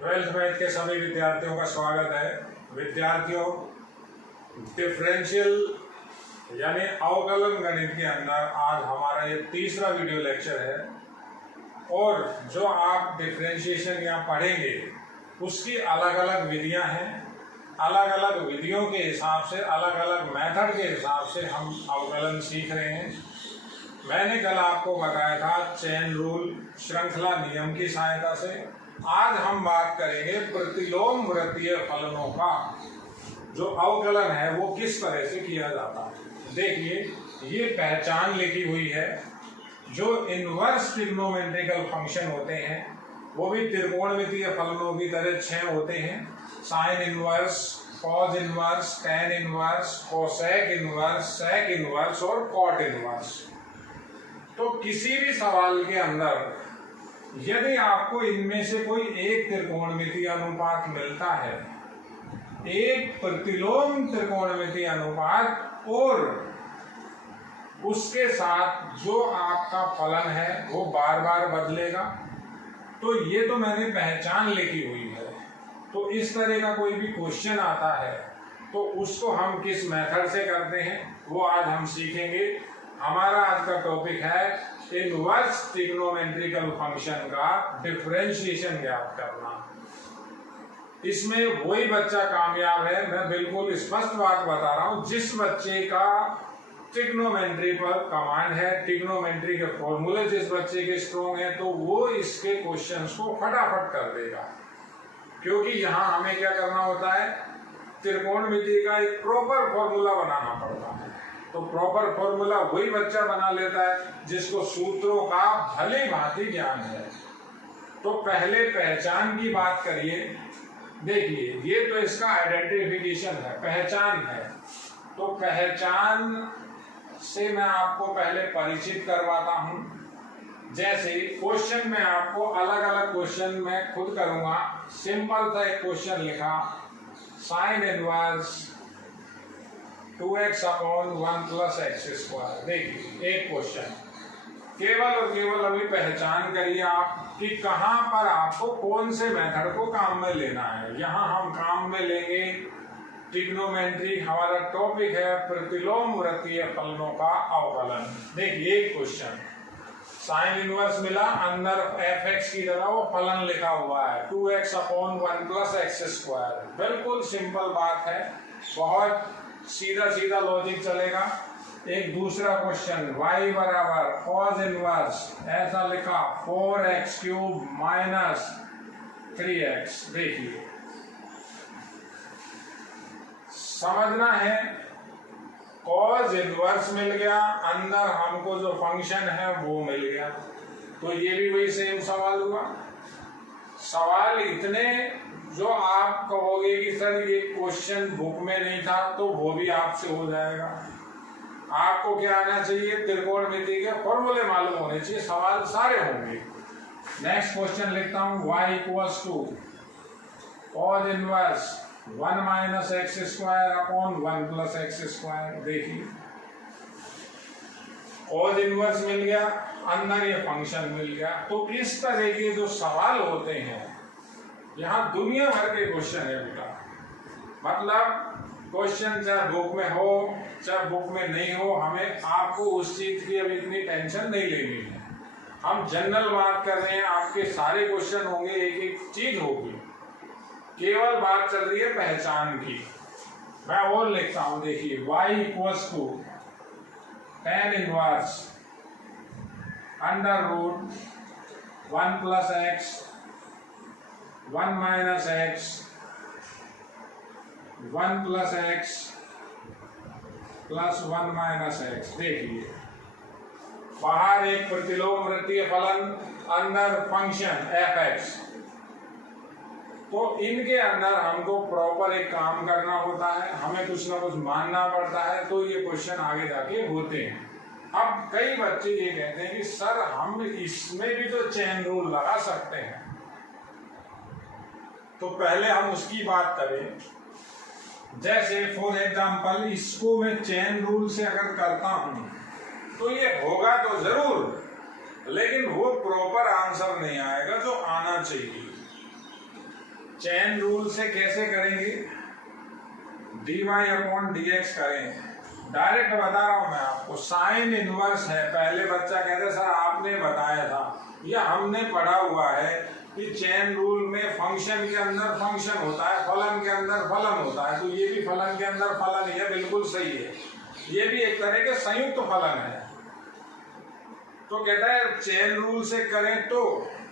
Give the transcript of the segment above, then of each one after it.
Twelfth math के सभी विद्यार्थियों का स्वागत है। विद्यार्थियों, डिफरेंशियल यानी अवकलन गणित के अंदर आज हमारा ये तीसरा वीडियो लेक्चर है और जो आप डिफरेंशिएशन यहाँ पढ़ेंगे उसकी अलग अलग विधियाँ हैं। अलग अलग विधियों के हिसाब से, अलग अलग मेथड के हिसाब से हम अवकलन सीख रहे हैं। मैंने कल आपको बताया था चेन रूल, श्रृंखला नियम की सहायता से। आज हम बात करेंगे प्रतिलोम वृत्तीय फलनों का जो अवकलन है वो किस तरह से किया जाता है। देखिए, ये पहचान लिखी हुई है। जो इनवर्स ट्रिग्नोमेट्रिकल फंक्शन होते हैं वो भी त्रिकोणमितीय फलनों की तरह 6 होते हैं। Sine inverse, cos inverse, tan inverse, cosec inverse, sec inverse और कॉट इनवर्स। तो किसी भी सवाल के अंदर यदि आपको इनमें से कोई एक त्रिकोणमितीय अनुपात मिलता है, एक प्रतिलोम त्रिकोणमितीय अनुपात, और उसके साथ जो आपका फलन है वो बार बार बदलेगा, तो ये तो मैंने पहचान लिखी हुई है। तो इस तरह का कोई भी क्वेश्चन आता है तो उसको हम किस मेथड से करते हैं वो आज हम सीखेंगे। हमारा आज का टॉपिक है इनवर्स ट्रिग्नोमेट्रिकल फंक्शन का डिफरेंशिएशन ज्ञात करना। इसमें वही बच्चा कामयाब है, मैं बिल्कुल स्पष्ट बात बता रहा हूं, जिस बच्चे का ट्रिग्नोमेट्री पर कमांड है, ट्रिग्नोमेट्री के फॉर्मूले जिस बच्चे के स्ट्रॉन्ग है, तो वो इसके क्वेश्चंस को फटाफट कर देगा। क्योंकि यहाँ हमें क्या करना होता है, त्रिकोणमिति का एक प्रॉपर फॉर्मूला बनाना पड़ता है। तो प्रॉपर फॉर्मूला वही बच्चा बना लेता है जिसको सूत्रों का भली भांति ज्ञान है। तो पहले पहचान की बात करिए। देखिए, ये तो इसका आइडेंटिफिकेशन है, पहचान है। तो पहचान से मैं आपको पहले परिचित करवाता हूं। जैसे क्वेश्चन में आपको अलग अलग क्वेश्चन में खुद करूंगा। सिंपल था एक क्वेश्चन लिखा, sine inverse 2x upon 1 plus x square. देखिए एक क्वेश्चन, केवल और केवल अभी पहचान करिए आप कि कहां पर आपको कौन से मेथड को काम में लेना है। यहां हम काम में लेंगे ट्रिग्नोमेट्री। हमारा टॉपिक है प्रतिलोम वृत्तीय फलनों का अवकलन। देखिए एक क्वेश्चन, साइन इनवर्स मिला, अंदर fx की तरह वो फलन लिखा हुआ है 2x upon 1 plus x square. बिल्कुल सिंपल बात है, बहुत सीधा सीधा लॉजिक चलेगा। एक दूसरा क्वेश्चन, y बराबर cos इनवर्स, ऐसा लिखा 4x क्यूब माइनस 3x। देखिए समझना है, cos इनवर्स मिल गया, अंदर हमको जो फंक्शन है वो मिल गया, तो ये भी वही सेम सवाल हुआ। सवाल इतने जो आप कहोगे कि सर ये क्वेश्चन बुक में नहीं था, तो वो भी आपसे हो जाएगा। आपको क्या आना चाहिए, त्रिकोणमिति के फॉर्मूले मालूम होने चाहिए, सवाल सारे होंगे। नेक्स्ट क्वेश्चन लिखता हूं, y equals to cos inverse 1 minus x square upon 1 plus x square. देखिए cos इनवर्स मिल गया, अंदर ये फंक्शन मिल गया। तो इस तरह के जो सवाल होते हैं, यहाँ दुनिया भर के क्वेश्चन है बेटा। मतलब क्वेश्चन चाहे बुक में हो चाहे बुक में नहीं हो, हमें आपको उस चीज की अब इतनी टेंशन नहीं लेनी है। हम जनरल बात कर रहे हैं, आपके सारे क्वेश्चन होंगे, एक एक चीज होगी, केवल बात चल रही है पहचान की। मैं और लिखता हूं, देखिए y equals to tan inverse under root 1 plus x 1 minus x 1 plus x plus 1 minus x. देखिए बाहर एक प्रतिलोम वृत्तीय फलन, अंदर फंक्शन fx। तो इनके अंदर हमको प्रॉपर एक काम करना होता है, हमें कुछ ना कुछ मानना पड़ता है, तो ये क्वेश्चन आगे जाके होते हैं। अब कई बच्चे ये कहते हैं कि सर हम इसमें भी तो चेन रूल लगा सकते हैं। तो पहले हम उसकी बात करें। जैसे फॉर एग्जांपल इसको मैं चेन रूल से अगर करता हूं तो ये होगा तो जरूर, लेकिन वो प्रॉपर आंसर नहीं आएगा जो आना चाहिए। चेन रूल से कैसे करेंगे, dy/dx करें। डायरेक्ट बता रहा हूं मैं आपको, साइन इनवर्स है। पहले बच्चा कहते सर आपने बताया था या हमने पढ़ा हुआ है कि चेन रूल में फंक्शन के अंदर फंक्शन होता है, फलन के अंदर फलन होता है, तो ये भी फलन के अंदर फलन है, बिल्कुल सही है। ये भी एक तरह के संयुक्त फलन है। तो कहता है चेन रूल से करें तो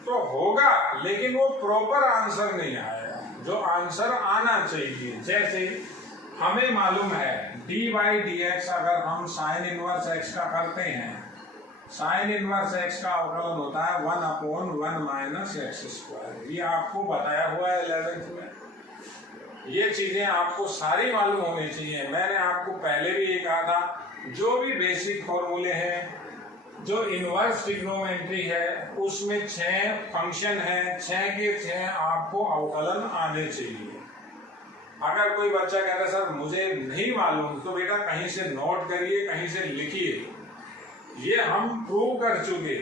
होगा, लेकिन वो प्रॉपर आंसर नहीं आएगा जो आंसर आना चाहिए। जैसे हमें मालूम है dy/dx अगर हम साइन इनवर्स x का करते हैं, साइन इनवर्स x का अवकलन होता है 1/1 - x²। ये आपको बताया हुआ है 11th में। ये चीजें आपको सारी मालूम होनी चाहिए। मैंने आपको पहले भी ये कहा था, जो भी बेसिक फॉर्मूले हैं, जो इनवर्स ट्रिग्नोमेट्री है उसमें 6 फंक्शन है, 6 के 6 आपको अवकलन आने चाहिए। अगर कोई बच्चा कहता है सर मुझे नहीं मालूम, तो बेटा कहीं से नोट करिए, कहीं से लिखिए। ये हम प्रूव कर चुके,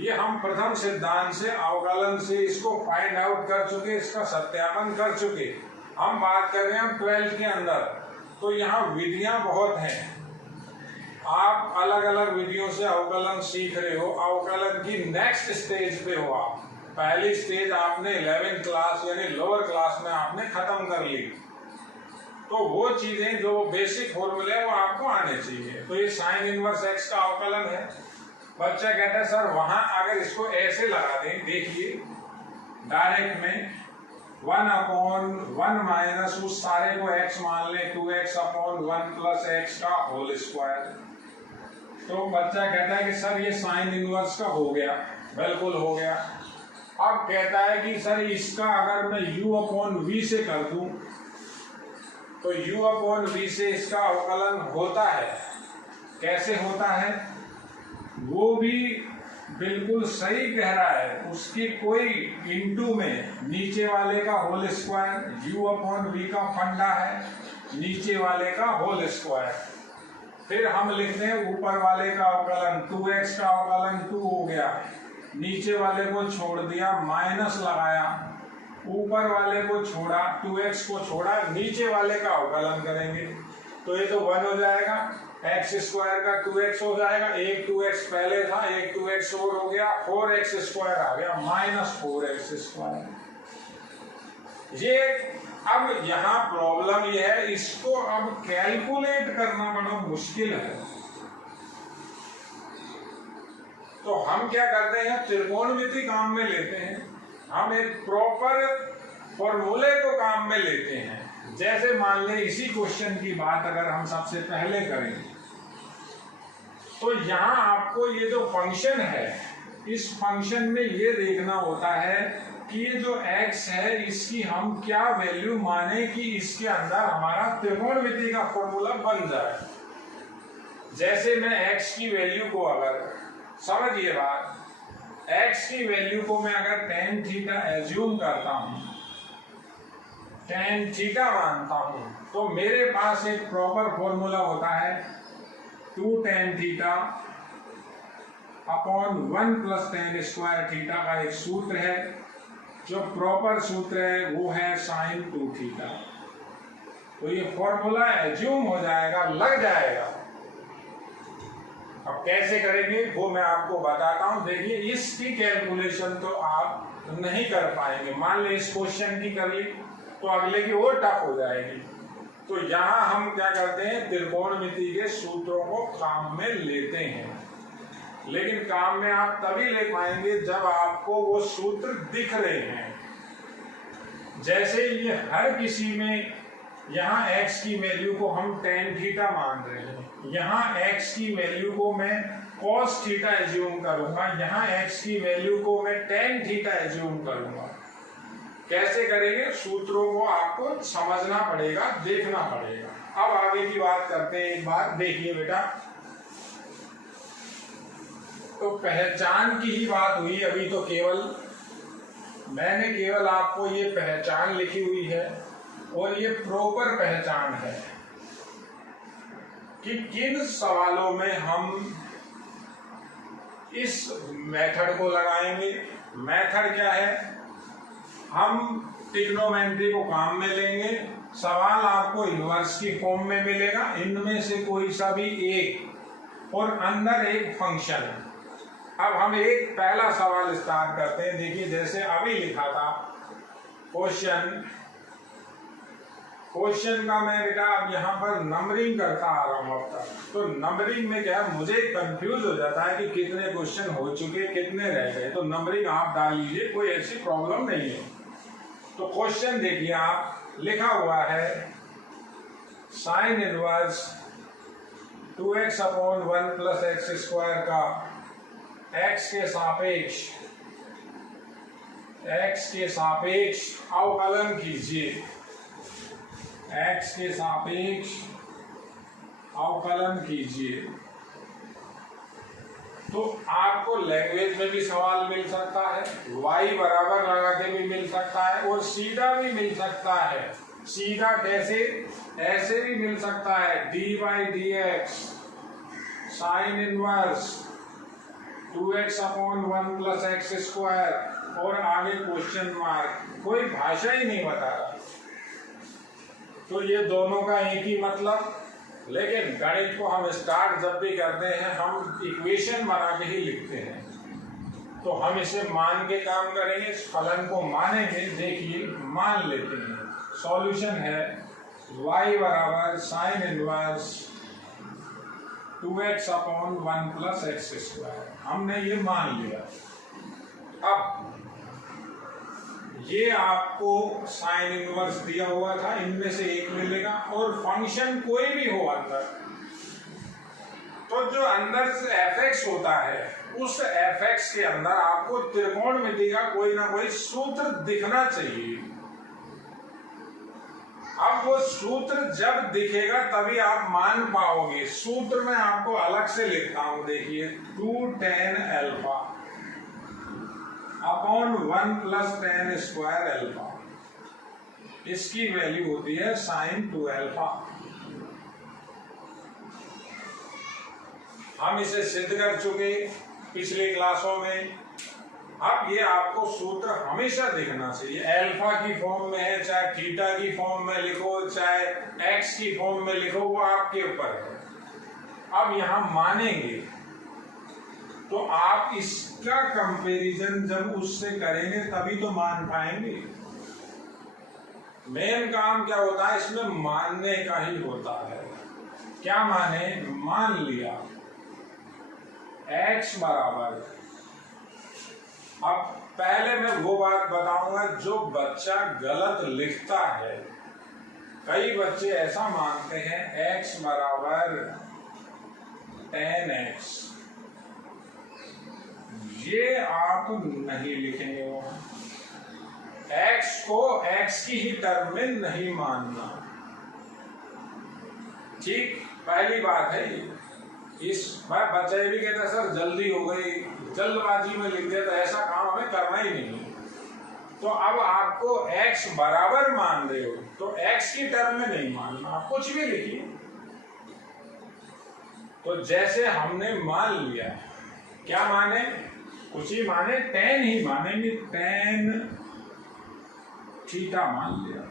ये हम प्रथम सिद्धांत से अवकलन से इसको फाइंड आउट कर चुके, इसका सत्यापन कर चुके। हम बात कर रहे हैं 12th के अंदर, तो यहाँ विधियां बहुत हैं। आप अलग अलग विधियों से अवकलन सीख रहे हो, अवकलन की नेक्स्ट स्टेज पे हो आप। पहली स्टेज आपने 11th क्लास यानी लोअर क्लास में आपने खत्म कर ली, तो वो चीजें जो बेसिक फॉर्मूले वो आपको आने चाहिए। तो ये साइन इनवर्स x का अवकलन है। बच्चा कहता है सर वहां अगर इसको ऐसे लगा दें, देखिए डायरेक्ट में 1/1 उस सारे को x मान ले, 2x/1 + x का होल स्क्वायर। तो बच्चा कहता है कि सर ये साइन इनवर्स का हो गया, बिल्कुल हो गया। अब कहता है कि सर इसका अगर मैं u/v से कर दूं, तो u/v से इसका अवकलन होता है। कैसे होता है, वो भी बिल्कुल सही कह रहा है। उसकी कोई इंटू में नीचे वाले का होल स्क्वायर, u/v का फंडा है, नीचे वाले का होल स्क्वायर। फिर हम लिखते हैं ऊपर वाले का अवकलन, 2x का अवकलन 2 हो गया, नीचे वाले को छोड़ दिया, माइनस लगाया, ऊपर वाले को छोड़ा, 2x को छोड़ा, नीचे वाले का अवकलन करेंगे तो ये तो 1 हो जाएगा, x² का 2x हो जाएगा, एक 2x पहले था, एक 2x और हो गया, 4x² आ गया, -4x²। ये अब यहाँ प्रॉब्लम ये है, इसको अब कैलकुलेट करना बड़ा मुश्किल है। तो हम क्या करते हैं, त्रिकोणमिति काम में लेते हैं, हम एक प्रॉपर फॉर्मूले को काम में लेते हैं। जैसे मान ले इसी क्वेश्चन की बात अगर हम सबसे पहले करें, तो यहाँ आपको ये जो फंक्शन है, इस फंक्शन में ये देखना होता है कि ये जो x है इसकी हम क्या वैल्यू माने कि इसके अंदर हमारा त्रिकोणमिति का फॉर्मूला बन जाए। जैसे मैं x की वैल्यू को अगर, समझिए बात, x की वैल्यू को मैं अगर tan थीटा एज्यूम करता हूं, tan थीटा मानता हूं, तो मेरे पास एक प्रॉपर फॉर्मूला होता है 2 tan theta upon 1 + tan² theta का एक सूत्र है। जो प्रॉपर सूत्र है वो है sin 2 थीटा। तो ये फॉर्मूला एज्यूम हो जाएगा, लग जाएगा। अब कैसे करेंगे वो मैं आपको बताता हूं। देखिए इसकी कैलकुलेशन तो आप नहीं कर पाएंगे। मान ले इस क्वेश्चन की कर ली तो अगले की और टफ हो जाएगी। तो यहां हम क्या करते हैं, त्रिकोणमिति के सूत्रों को काम में लेते हैं। लेकिन काम में आप तभी ले पाएंगे जब आपको वो सूत्र दिख रहे हैं। जैसे ये हर किसी में, यहाँ x की वैल्यू को हम tan थीटा मान रहे हैं, यहाँ x की वैल्यू को मैं cos थीटा एज्यूम करूंगा, यहाँ x की वैल्यू को मैं tan थीटा एज्यूम करूंगा। कैसे करेंगे, सूत्रों को आपको समझना पड़ेगा, देखना पड़ेगा। अब आगे की बात करते हैं। एक बात देखिए बेटा, तो पहचान की ही बात हुई अभी, तो मैंने केवल आपको ये पहचान लिखी हुई है और ये प्रॉपर पहचान है कि किन सवालों में हम इस मेथड को लगाएंगे। मेथड क्या है, हम ट्रिग्नोमेट्री को काम में लेंगे। सवाल आपको इनवर्स की फॉर्म में मिलेगा, इनमें से कोई सा भी एक, और अंदर एक फंक्शन। अब हम एक पहला सवाल स्टार्ट करते हैं। देखिए जैसे अभी लिखा था क्वेश्चन का मैं बेटा अब यहाँ पर नंबरिंग करता आ रहा हूँ अब तक। तो नंबरिंग में क्या है, मुझे कंफ्यूज हो जाता है कि कितने क्वेश्चन हो चुके कितने रह गए। तो नंबरिंग आप डाल लीजिए, कोई ऐसी प्रॉब्लम नहीं है। तो क्वेश्चन देखिए, आप लिखा हुआ है sine inverse 2x upon 1 plus x square का x के सापेक्ष अवकलन कीजिए। x के सापेक्ष अवकलन कीजिए। तो आपको लैंग्वेज में भी सवाल मिल सकता है, y बराबर लगा के भी मिल सकता है, और सीधा भी मिल सकता है। सीधा कैसे, ऐसे भी मिल सकता है d/dx sine inverse 2x upon 1 plus x square, और आगे क्वेश्चन मार्क। कोई भाषा ही नहीं बता रहा। तो ये दोनों का एक ही मतलब, लेकिन गणित को हम स्टार्ट जब भी करते हैं हम इक्वेशन बना के ही लिखते हैं। तो हम इसे मान के काम करेंगे, इस फलन को मानेंगे। देखिए मान लेते हैं, सॉल्यूशन है y बराबर sine inverse 2x upon 1 plus x square. हमने ये मान लिया। अब ये आपको साइन इनवर्स दिया हुआ था, इनमें से एक मिलेगा, और फंक्शन कोई भी हो अंदर, तो जो अंदर से fx होता है उस fx के अंदर आपको त्रिकोणमिति का कोई ना कोई सूत्र दिखना चाहिए। अब वो सूत्र जब दिखेगा तभी आप मान पाओगे। सूत्र में आपको अलग से लिखता हूं, देखिए 2 tan alpha upon 1 plus tan square alpha, इसकी वैल्यू होती है साइन 2 अल्फा। हम इसे सिद्ध कर चुके पिछले क्लासों में। अब ये आपको सूत्र हमेशा दिखना चाहिए। अल्फा की फॉर्म में है, चाहे थीटा की फॉर्म में लिखो, चाहे एक्स की फॉर्म में लिखो, वो आपके ऊपर है। अब यहां मानेंगे तो आप इसका कंपैरिजन जब उससे करेंगे तभी तो मान पाएंगे। मेन काम क्या होता है इसमें, मानने का ही होता है। क्या माने, मान लिया x बराबर। अब पहले मैं वो बात बताऊंगा जो बच्चा गलत लिखता है। कई बच्चे ऐसा मानते हैं x बराबर tan x, ये आप नहीं लिखेंगे। वो x को x की ही टर्म में नहीं मानना, ठीक। पहली बात है ये। इस बार बच्चे भी कहते हैं सर जल्दी हो गई, जल्दबाजी में लिख दिया, तो ऐसा काम हमें करना ही नहीं। तो अब आपको x बराबर मान रहे हो तो x की टर्म में नहीं मानना, आप कुछ भी लिखिए। तो जैसे हमने मान लिया, क्या माने, कुछ ही माने, tan ही मानेंगे, tan थीटा मान लिया।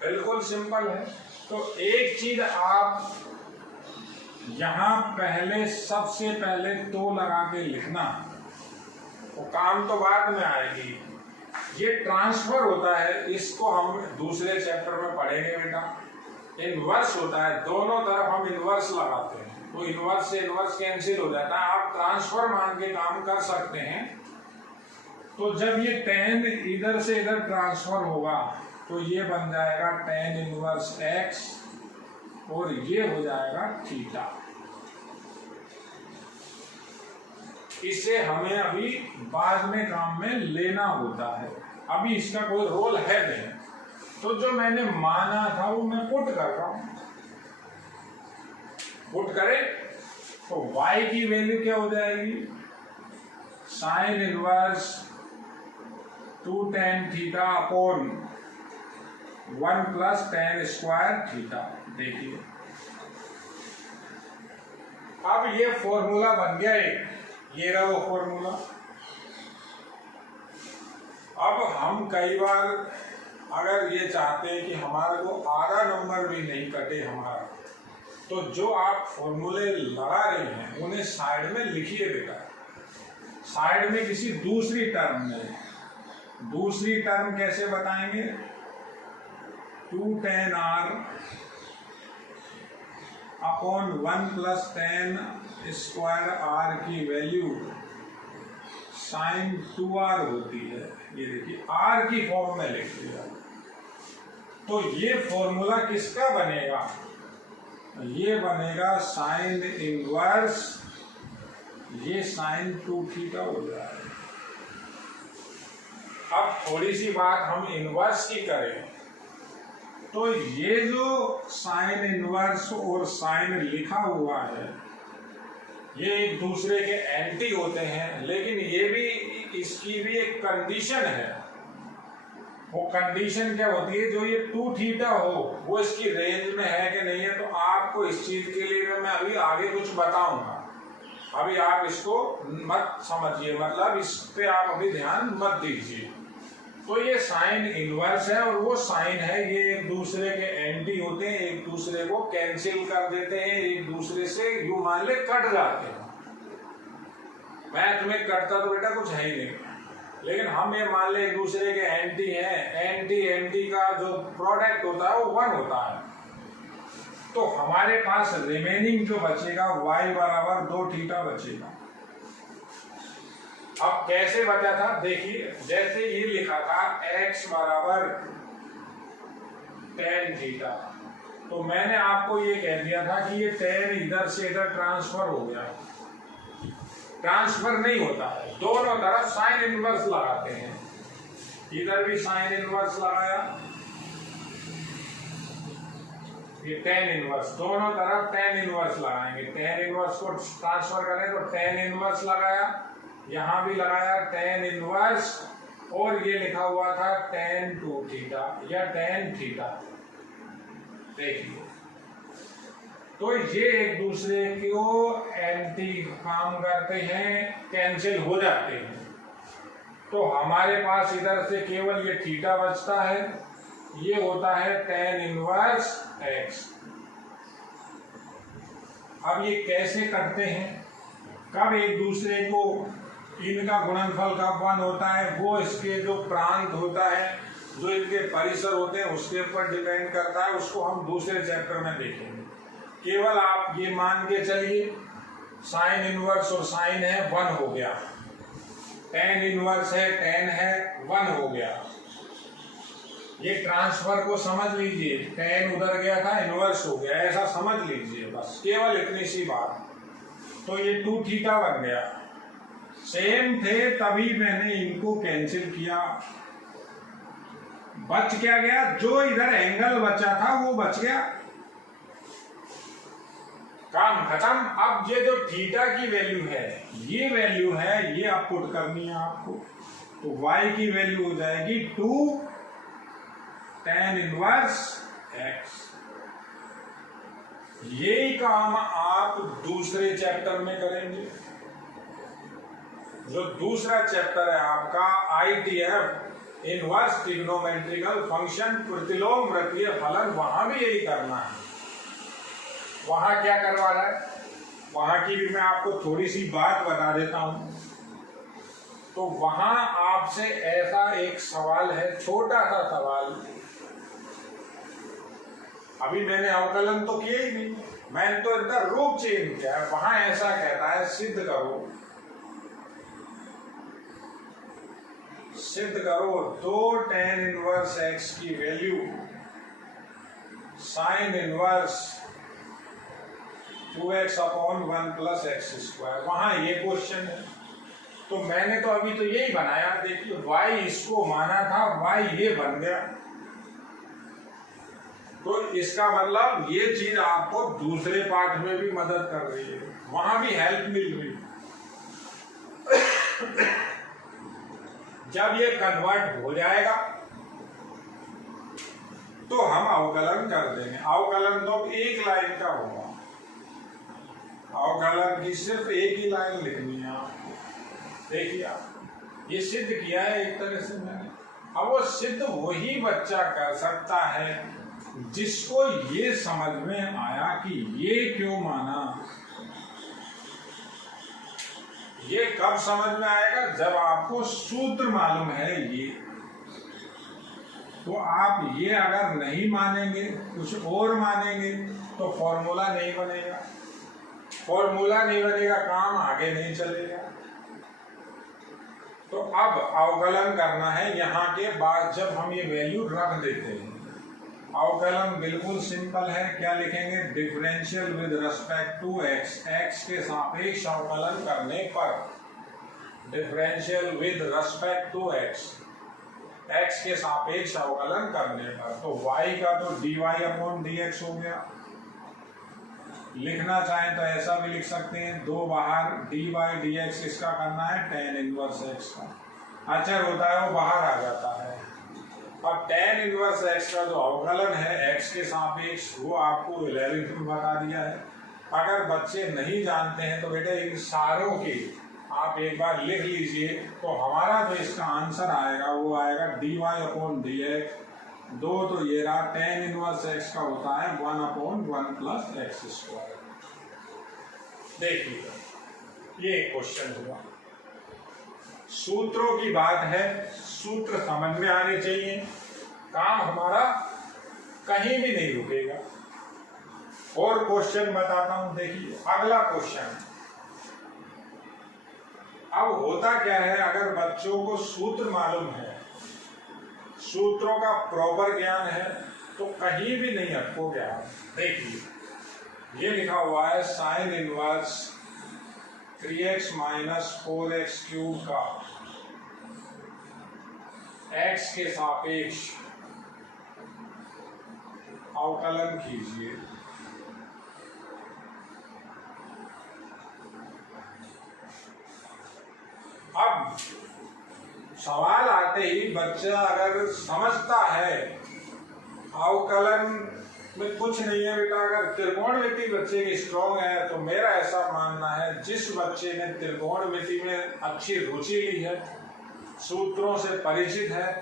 बिल्कुल सिंपल है। तो एक चीज आप यहां पहले, सबसे पहले तो लगा के लिखना, वो काम तो बाद में आएगी। ये ट्रांसफर होता है, इसको हम दूसरे चैप्टर में पढ़ेंगे बेटा। इनवर्स होता है, दोनों तरफ हम इनवर्स लगाते हैं, तो इनवर्स से इनवर्स कैंसिल हो जाता है। आप ट्रांसफर मान के काम कर सकते हैं। तो जब ये tan इधर से इधर ट्रांसफर होगा तो ये बन जाएगा tan इनवर्स x, और ये हो जाएगा थीटा। इसे हमें अभी बाद में काम में लेना होता है, अभी इसका कोई रोल है नहीं। तो जो मैंने माना था वो मैं पुट कर रहा हूं। पुट करें तो y की वैल्यू क्या हो जाएगी, sine inverse 2 tan theta upon 1 plus tan square theta. देखिए अब ये फॉर्मूला बन गया एक, ये रहा वो फॉर्मूला। अब हम कई बार अगर ये चाहते हैं कि हमारे को आधा नंबर भी नहीं कटे हमारा, तो जो आप फॉर्मूले लगा रहे हैं उन्हें साइड में लिखिए बेटा। साइड में किसी दूसरी टर्म में, दूसरी टर्म कैसे बताएंगे? 2 tan r upon 1 plus tan square r की वैल्यू साइन 2r होती है। ये देखिए r की फॉर्म में लिख दिया। तो ये फॉर्मूला किसका बनेगा? ये बनेगा साइन इनवर्स, ये साइन 2 थीटा हो जाएगा। अब थोड़ी सी बात हम इनवर्स की करें, तो ये जो साइन इनवर्स और साइन लिखा हुआ है ये एक दूसरे के एंटी होते हैं, लेकिन ये भी, इसकी भी एक कंडीशन है। वो कंडीशन क्या होती है? जो ये 2 थीटा हो वो इसकी रेंज में है कि नहीं है। तो आपको इस चीज के लिए मैं अभी आगे कुछ बताऊंगा, अभी आप इसको मत समझिए, मतलब इस पे आप अभी ध्यान मत दीजिए। तो ये साइन इनवर्स है और वो साइन है, ये एक दूसरे के एंटी होते हैं, एक दूसरे को कैंसिल कर देते हैं, एक दूसरे से यूं मान ले कट जाते हैं। मैं तुम्हें कटता तो बेटा कुछ है ही नहीं, लेकिन हम ये मान ले एक दूसरे के एंटी हैं, एंटी एंटी का जो प्रोडक्ट होता है वो 1 होता है। तो हमारे पास रिमेनिंग जो बचेगा y बराबर 2 थीटा बचेगा। अब कैसे बचा था देखिए, जैसे ये लिखा था x बराबर tan थीटा, तो मैंने आपको ये कह दिया था कि ये tan इधर से इधर ट्रांसफर हो गया। ट्रांसफर नहीं होता है, दोनों तरफ साइन इनवर्स लगाते हैं। इधर भी साइन इनवर्स लगाया, ये tan इनवर्स, दोनों तरफ tan इनवर्स लगाएंगे। tan इनवर्स को ट्रांसफर करें तो tan इनवर्स लगाया, यहां भी लगाया tan इनवर्स, और ये लिखा हुआ था tan 2 थीटा या tan थीटा। देखिए तो ये एक दूसरे को एंटी काम करते हैं, कैंसिल हो जाते हैं। तो हमारे पास इधर से केवल ये थीटा बचता है, ये होता है tan इनवर्स x। अब ये कैसे करते हैं? कब एक दूसरे को इनका गुणनफल कब 1 होता है? वो इसके जो प्रांत होता है, जो इनके परिसर होते हैं उसके ऊपर डिपेंड करता है। उसको हम दूसरे चैप्टर में देखेंगे। केवल आप ये मान के चलिए साइन इनवर्स और साइन है 1 हो गया, tan इनवर्स है tan है 1 हो गया। ये ट्रांसफर को समझ लीजिए, tan उधर गया था इनवर्स हो गया, ऐसा समझ लीजिए बस, केवल इतनी सी बात। तो ये 2 थीटा बन गया। सेम थे तभी मैंने इनको कैंसिल किया, बच क्या गया? जो इधर एंगल बचा था वो बच गया, काम खत्म। अब ये जो थीटा की वैल्यू है, ये वैल्यू है, ये आप पुट करनी है आपको। तो y की वैल्यू हो जाएगी 2 tan इनवर्स x। यही काम आप दूसरे चैप्टर में करेंगे। जो दूसरा चैप्टर है आपका ITF इनवर्स ट्रिग्नोमेट्रिकल फंक्शन प्रतिलोम वृत्तीय फलन, वहां भी यही करना है। वहां क्या करवा रहा है, वहां की भी मैं आपको थोड़ी सी बात बता देता हूं। तो वहां आपसे ऐसा एक सवाल है, छोटा सा सवाल, अभी मैंने अवकलन तो किया ही नहीं, मैंने तो इधर रूप चेंज किया है। वहां ऐसा कहता है सिद्ध करो, सिद्ध करो 2 tan इनवर्स x की value sine inverse 2x upon 1 plus x square. वहां ये क्वेश्चन है। तो मैंने तो अभी तो यही बनाया, देखिए y इसको माना था, y ये बन गया। तो इसका मतलब ये चीज आपको दूसरे पाठ में भी मदद कर रही है, वहां भी हेल्प मिल रही है। जब ये कन्वर्ट हो जाएगा तो हम अवकलन कर देंगे। अवकलन तो एक लाइन का होगा, अवकलन की सिर्फ एक ही लाइन लिखनी है आपको। देखिए आप ये सिद्ध किया है एक तरह से मैंने। अब वो सिद्ध वही बच्चा कर सकता है जिसको ये समझ में आया कि ये क्यों माना। ये कब समझ में आएगा? जब आपको सूत्र मालूम है ये। तो आप ये अगर नहीं मानेंगे, कुछ और मानेंगे, तो फॉर्मूला नहीं बनेगा। फॉर्मूला नहीं बनेगा, काम आगे नहीं चलेगा। तो अब अवकलन करना है। यहाँ के बाद जब हम ये वैल्यू रख देते हैं, अवकलन बिल्कुल सिंपल है। क्या लिखेंगे? Differential with respect to x. X के सापेक्ष अवकलन करने पर, differential with respect to x, x के सापेक्ष अवकलन करने पर, तो y का तो dy अपॉन dx हो गया। लिखना चाहें तो ऐसा भी लिख सकते हैं, दो बाहर dy dx इसका करना है tan इनवर्स x का। अचर होता है वो बाहर आ जाता है। अब tan इनवर्स x का जो अवकलन है x के सापेक्ष, वो आपको 11th में बता दिया है। अगर बच्चे नहीं जानते हैं तो बेटे इन सारों के आप एक बार लिख लीजिए। तो हमारा जो इसका आंसर आएगा वो आएगा dy अपॉन dx। दो तो ये रहा, tan इनवर्स x का होता है 1 अपॉन 1 प्लस एक्स स्क्वायर। देखिए ये क्वेश्चन हुआ। सूत्रों की बात है, सूत्र समझ में आने चाहिए, काम हमारा कहीं भी नहीं रुकेगा। और क्वेश्चन बताता हूं, देखिए अगला क्वेश्चन। अब होता क्या है, अगर बच्चों को सूत्र मालूम है, सूत्रों का प्रॉपर ज्ञान है, तो कहीं भी नहीं अटकोगे आप। देखिए ये लिखा हुआ है sine inverse 3x minus 4x cube का x के सापेक्ष अवकलन कीजिए। अब सवाल आते ही बच्चा अगर समझता है अवकलन में कुछ नहीं है बेटा, अगर त्रिकोणमिति बच्चे की स्ट्रॉन्ग है, तो मेरा ऐसा मानना है जिस बच्चे ने त्रिकोणमिति में अच्छी रुचि ली है, सूत्रों से परिचित है,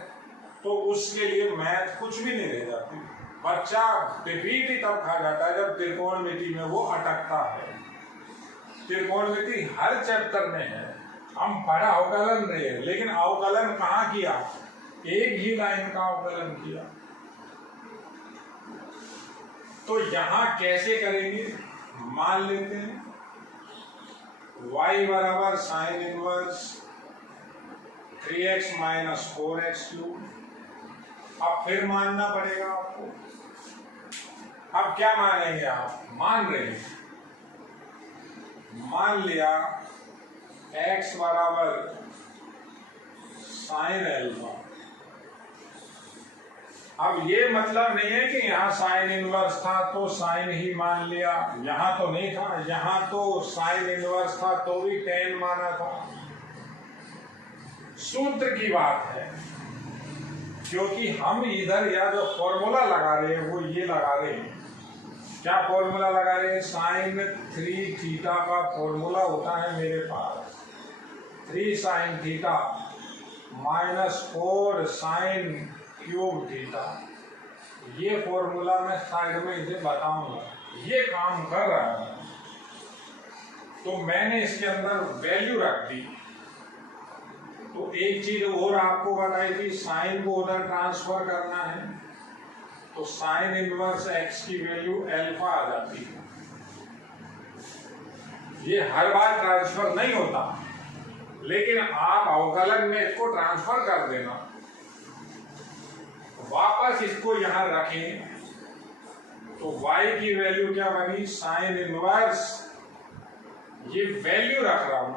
तो उसके लिए मैथ कुछ भी नहीं रह जाती। बच्चा डिफीट ही तब खा जाता है जब त्रिकोणमिति में वो अटकता है। त्रिकोणमिति हर चैप्टर में है, हम पढ़ा अवकलन रहे, लेकिन अवकलन कहाँ किया? एक ही लाइन का अवकलन किया। तो यहां कैसे करेंगे? मान लेते हैं y बराबर sine inverse 3x minus 4x cube. अब फिर मानना पड़ेगा आपको। अब क्या मानेंगे आप? मान रहे हैं, मान लिया x बराबर साइन एल्फा। अब ये मतलब नहीं है कि यहाँ साइन इनवर्स था तो साइन ही मान लिया, यहाँ तो नहीं था, यहाँ तो साइन इनवर्स था तो भी tan माना था। सूत्र की बात है, क्योंकि हम इधर या जो फॉर्मूला लगा रहे हैं वो ये लगा रहे हैं। क्या फॉर्मूला लगा रहे हैं? साइन 3 थीटा का फॉर्मूला होता है मेरे पास 3 sine theta minus 4 sine cube theta. ये फॉर्मूला मैं साइड में इसे बताऊंगा, ये काम कर रहा है। तो मैंने इसके अंदर वैल्यू रख दी। तो एक चीज और आपको बताई थी, साइन को उधर ट्रांसफर करना है, तो साइन इनवर्स एक्स की वैल्यू अल्फा आ जाती है। ये हर बार ट्रांसफर नहीं होता, लेकिन आप अवकलन में इसको ट्रांसफर कर देना। वापस इसको यहां रखें तो y की वैल्यू क्या बनी? साइन इनवर्स, ये वैल्यू रख रहा हूं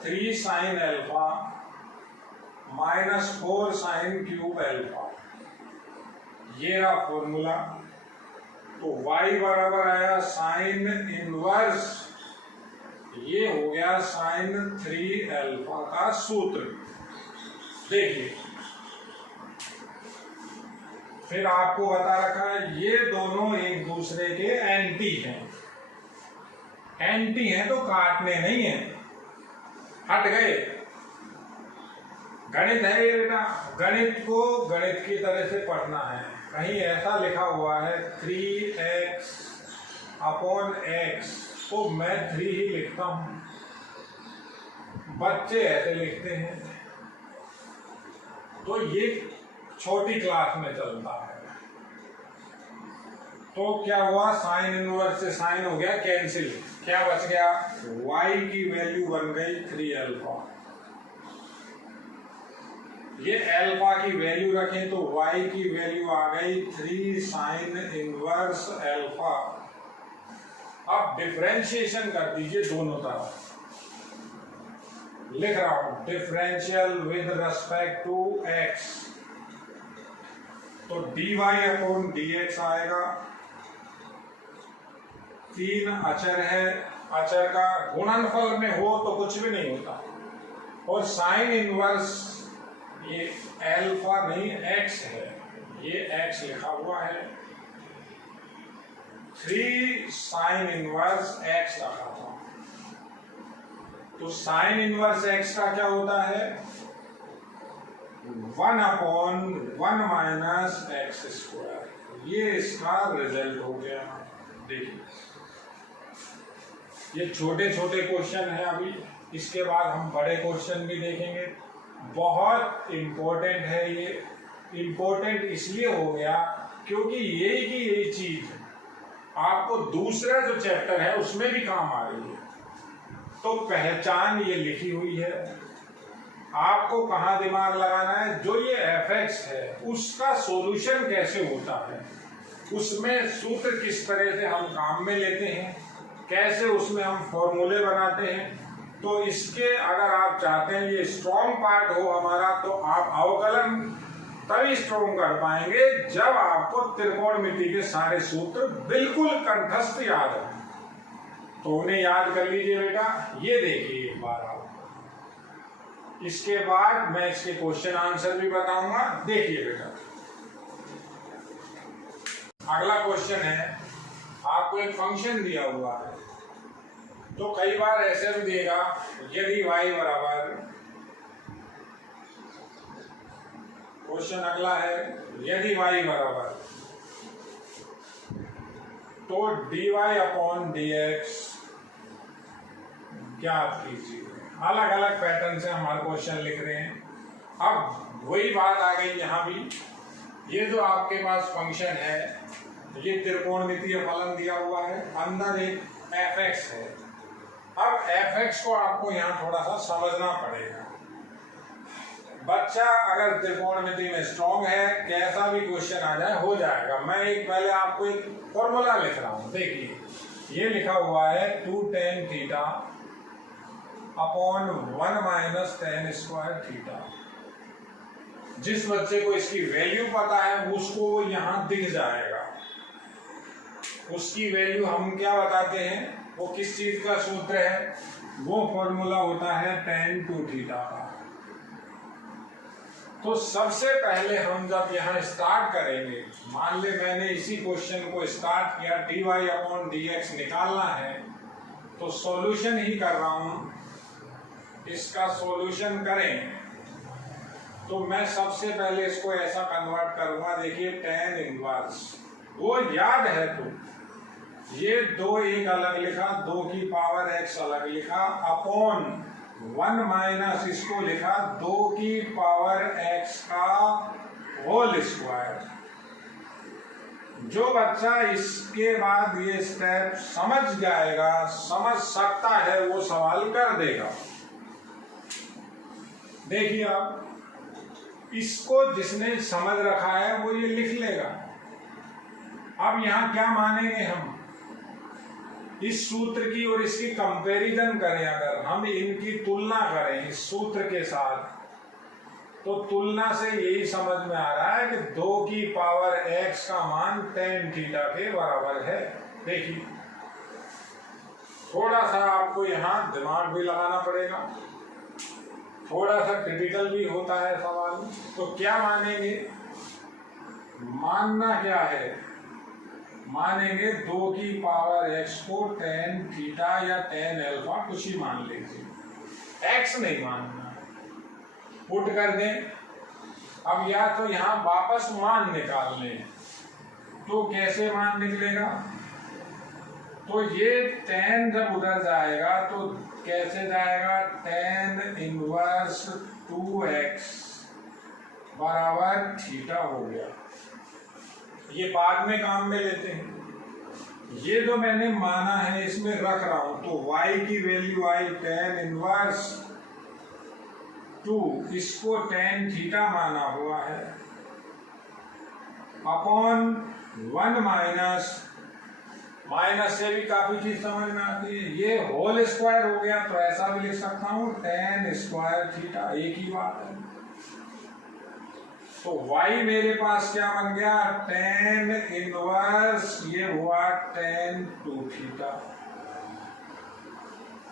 3 sine alpha minus 4 sine cube alpha. ये रहा फॉर्मूला। तो y बराबर आया साइन इनवर्स, ये हो गया साइन 3 अल्फा का सूत्र। देखिए फिर आपको बता रखा है ये दोनों एक दूसरे के एंटी हैं। एंटी हैं तो काटने नहीं है, हट गए। गणित है ये बेटा, गणित को गणित की तरह से पढ़ना है। कहीं ऐसा लिखा हुआ है 3x अपॉन x, तो मैं 3 ही लिखता हूं, बच्चे ऐसे लिखते हैं। तो ये छोटी क्लास में चलता है। तो क्या हुआ, साइन इनवर्स से साइन हो गया कैंसिल, क्या बच गया, y की वैल्यू बन गई 3 अल्फा। ये अल्फा की वैल्यू रखें तो y की वैल्यू आ गई 3 साइन इनवर्स अल्फा। अब डिफरेंशिएशन कर दीजिए दोनों तरफ, लिख रहा हूं differential with respect to x, तो dy अपॉन dx आएगा। 3 अचर है, अचर का गुणनफल में हो तो कुछ भी नहीं होता, और साइन इनवर्स ये अल्फा नहीं x है, ये x लिखा हुआ है, 3 साइन इनवर्स x रखा था। तो साइन इनवर्स x का क्या होता है, 1 अपॉन 1 माइनस एक्स स्क्वायर। ये इसका रिजल्ट हो गया। देखिए ये छोटे छोटे क्वेश्चन है, अभी इसके बाद हम बड़े क्वेश्चन भी देखेंगे। बहुत इंपॉर्टेंट है ये, इंपॉर्टेंट इसलिए हो गया क्योंकि यही की यही चीज आपको दूसरा जो चैप्टर है उसमें भी काम आ रही है। तो पहचान ये लिखी हुई है, आपको कहाँ दिमाग लगाना है, जो ये fx है उसका सॉल्यूशन कैसे होता है, उसमें सूत्र किस तरह से हम काम में लेते हैं, कैसे उसमें हम फॉर्मूले बनाते हैं। तो इसके अगर आप चाहते हैं ये स्ट्रॉन्ग पार्ट हो हमारा, तो आप अवकलन तभी स्ट्रॉन्ग कर पाएंगे जब आपको त्रिकोणमिति के सारे सूत्र बिल्कुल कंठस्थ याद है। तो उन्हें याद कर लीजिए बेटा। ये देखिए एक बार आप, इसके बाद मैं इसके क्वेश्चन आंसर भी बताऊंगा। देखिए बेटा अगला क्वेश्चन है, आपको एक फंक्शन दिया हुआ है, तो कई बार ऐसे भी देगा यदि y बराबर, क्वेश्चन अगला है यदि y बराबर, तो dy अपॉन dx ज्ञात कीजिए। अलग अलग पैटर्न से हमारे क्वेश्चन लिख रहे हैं। अब वही बात आ गई यहाँ भी, ये जो आपके पास फंक्शन है ये त्रिकोणमितीय फलन दिया हुआ है, अंदर एक fx है। अब fx को आपको यहाँ थोड़ा सा समझना पड़ेगा। बच्चा अगर त्रिकोणमिति में स्ट्रॉन्ग है, कैसा भी क्वेश्चन आ जाए हो जाएगा। मैं एक पहले आपको एक फॉर्मूला लिख रहा हूँ। देखिए ये लिखा हुआ है 2 tan theta upon 1 minus tan square theta. जिस बच्चे को इसकी वैल्यू पता है उसको वो यहाँ दिख जाएगा। उसकी वैल्यू हम क्या बताते हैं, वो किस चीज का सूत्र है, वो फॉर्मूला होता है tan 2 थीटा का। तो सबसे पहले हम जब यहाँ स्टार्ट करेंगे, मान ले मैंने इसी क्वेश्चन को स्टार्ट किया, dy अपॉन dx निकालना है, तो सॉल्यूशन ही कर रहा हूं। इसका सॉल्यूशन करें तो मैं सबसे पहले इसको ऐसा कन्वर्ट करूंगा। देखिए tan इनवर्स, वो याद है तो ये 2 एक अलग लिखा, 2 की पावर x अलग लिखा, अपॉन 1 माइनस इसको लिखा 2 की पावर x का होल स्क्वायर। जो बच्चा इसके बाद ये स्टेप समझ जाएगा, समझ सकता है, वो सवाल कर देगा। देखिए आप, इसको जिसने समझ रखा है वो ये लिख लेगा। अब यहां क्या मानेंगे हम, इस सूत्र की और इसकी कंपैरिजन करें, अगर हम इनकी तुलना करें इस सूत्र के साथ, तो तुलना से यही समझ में आ रहा है कि 2 की पावर x का मान tan थीटा के बराबर है। देखिए थोड़ा सा आपको यहाँ दिमाग भी लगाना पड़ेगा, थोड़ा सा क्रिटिकल भी होता है सवाल। तो क्या मानेंगे, मानना क्या है, मानेंगे 2 की पावर x को tan थीटा या tan अल्फा कुछ ही मान लीजिए, x नहीं मानना। पुट कर दें। अब या तो यहाँ वापस मान निकाल लें, तो कैसे मान निकलेगा? तो ये tan जब उधर जाएगा तो कैसे जाएगा? tan इनवर्स 2x बराबर थीटा हो गया। ये बाद में काम में लेते हैं। ये जो मैंने माना है इसमें रख रहा हूं, तो y की वैल्यू आई tan इनवर्स 2, इसको tan थीटा माना हुआ है, अपॉन 1 माइनस से भी काफी चीज समझ में आती है। ये होल स्क्वायर हो गया तो ऐसा भी लिख सकता हूं tan स्क्वायर थीटा, एक ही बात है। तो y मेरे पास क्या बन गया? tan इनवर्स, ये हुआ tan 2 थीटा।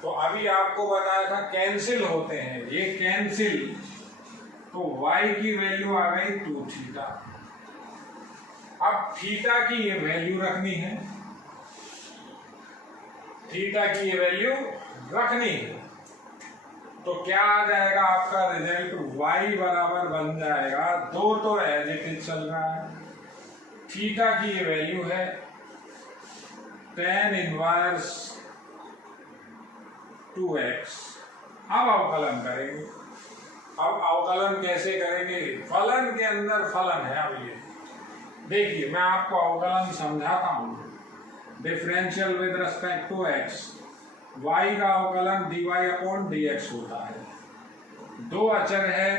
तो अभी आपको बताया था कैंसिल होते हैं, ये कैंसिल, तो y की वैल्यू आ गई 2 थीटा। अब थीटा की ये वैल्यू रखनी है, थीटा की ये वैल्यू रखनी है, तो क्या आ जाएगा आपका रिजल्ट? y बराबर बन जाएगा, 2 तो एज इट इज चल रहा है, थीटा की ये वैल्यू है tan इनवर्स 2x। अब अवकलन करेंगे। अब अवकलन कैसे करेंगे? फलन के अंदर फलन है। अब ये देखिए, मैं आपको अवकलन समझाता हूं। Differential with respect to x, y का अवकलन dy अपॉन dx होता है। दो अचर है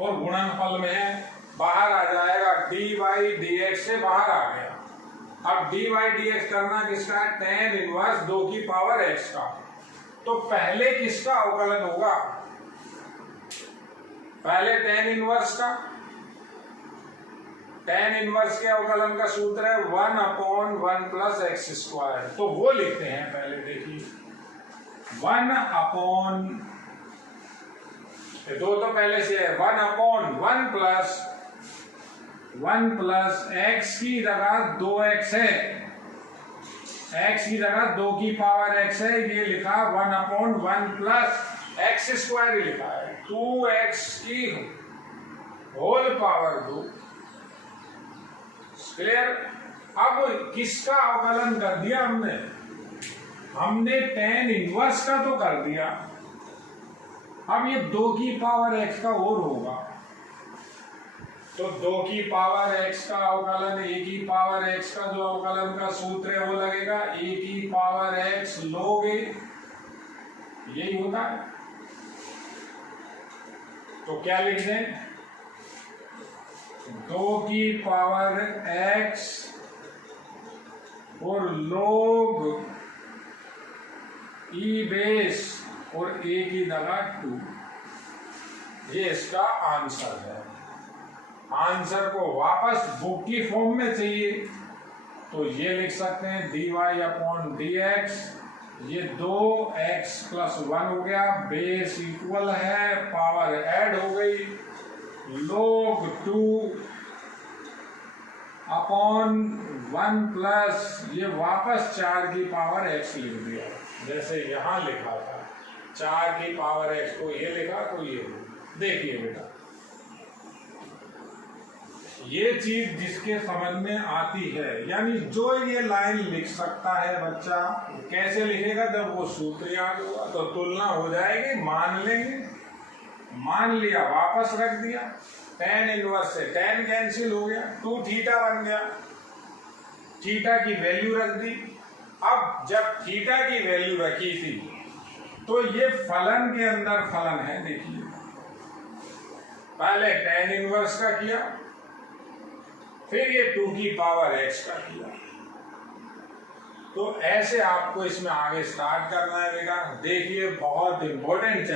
और गुणनफल में है, बाहर आ जाएगा dy dx से बाहर आ गया। अब dy dx करना किसका है? tan इनवर्स 2 की पावर x का। तो पहले किसका अवकलन होगा? पहले tan इनवर्स का। tan इनवर्स के अवकलन का सूत्र है 1 अपॉन 1 प्लस एक्स स्क्वायर। तो वो लिखते हैं पहले। देखिए 1 अपॉन, 2 तो पहले से है, 1 अपॉन 1 प्लस एक्स की जगह 2x है, x की जगह 2 की पावर x है, ये लिखा 1 अपॉन 1 प्लस एक्स स्क्वायर ही लिखा है, 2x की होल पावर 2। क्लियर? अब किसका अवकलन कर दिया हमने tan इनवर्स का तो कर दिया। अब ये 2 की पावर x का और होगा, तो 2 की पावर x का अवकलन a की पावर x का जो अवकलन का सूत्र है वो लगेगा a की पावर x लोग, यही होता है। तो क्या लिख दें? 2 की पावर x और लोग e बेस और a की जगह 2, ये इसका आंसर है। आंसर को वापस बुक की फॉर्म में चाहिए तो ये लिख सकते हैं dy अपॉन dx, ये 2x प्लस 1 हो गया, बेस इक्वल है, पावर ऐड हो गई, log 2 अपॉन 1 प्लस, ये वापस 4 की पावर x लिख दिया, जैसे यहां लिखा था 4 की पावर x को ये लिखा तो ये। देखिए बेटा, ये चीज जिसके समझ में आती है, यानी जो ये लाइन लिख सकता है बच्चा, कैसे लिखेगा? जब वो सूत्र याद होगा तो तुलना हो जाएगी, मान लेंगे, मान लिया, वापस रख दिया, tan इनवर्स से tan कैंसिल हो गया, 2 थीटा बन गया, थीटा की वैल्यू रख दी। अब जब थीटा की वैल्यू रखी थी तो ये फलन के अंदर फलन है। देखिए पहले tan इनवर्स का किया, फिर ये 2 की पावर x का किया। तो ऐसे आपको इसमें आगे स्टार्ट करना है बेटा। देखिए बहुत इंपॉर्टेंट है।